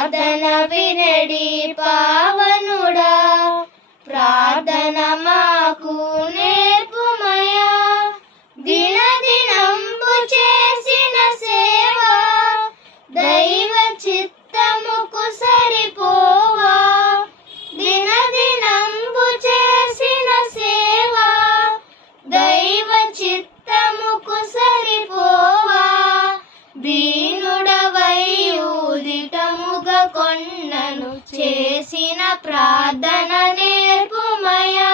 ప్రార్థన వినడి పావనుడా, ప్రార్థన మాకు నేర్పుమయా. దినదినంబు చేసిన సేవ దైవ చిత్తముకు సరిపోవా. దినదినంబు చేసిన సేవ దైవ చిత్తముకు సరిపోవా. దీనుడవై ఊదిటముగా కొండను చేసిన ప్రార్థన నేర్పుమయా.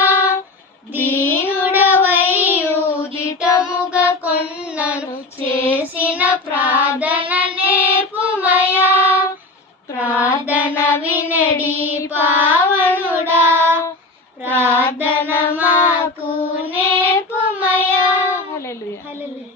దీనుడవై ఊదిటముగా కొండను చేసిన ప్రార్థన నేర్పుమయా. ప్రార్థన వినడి పావనుడా, ప్రార్థన మాకు నేర్పుమయా. హల్లెలూయా.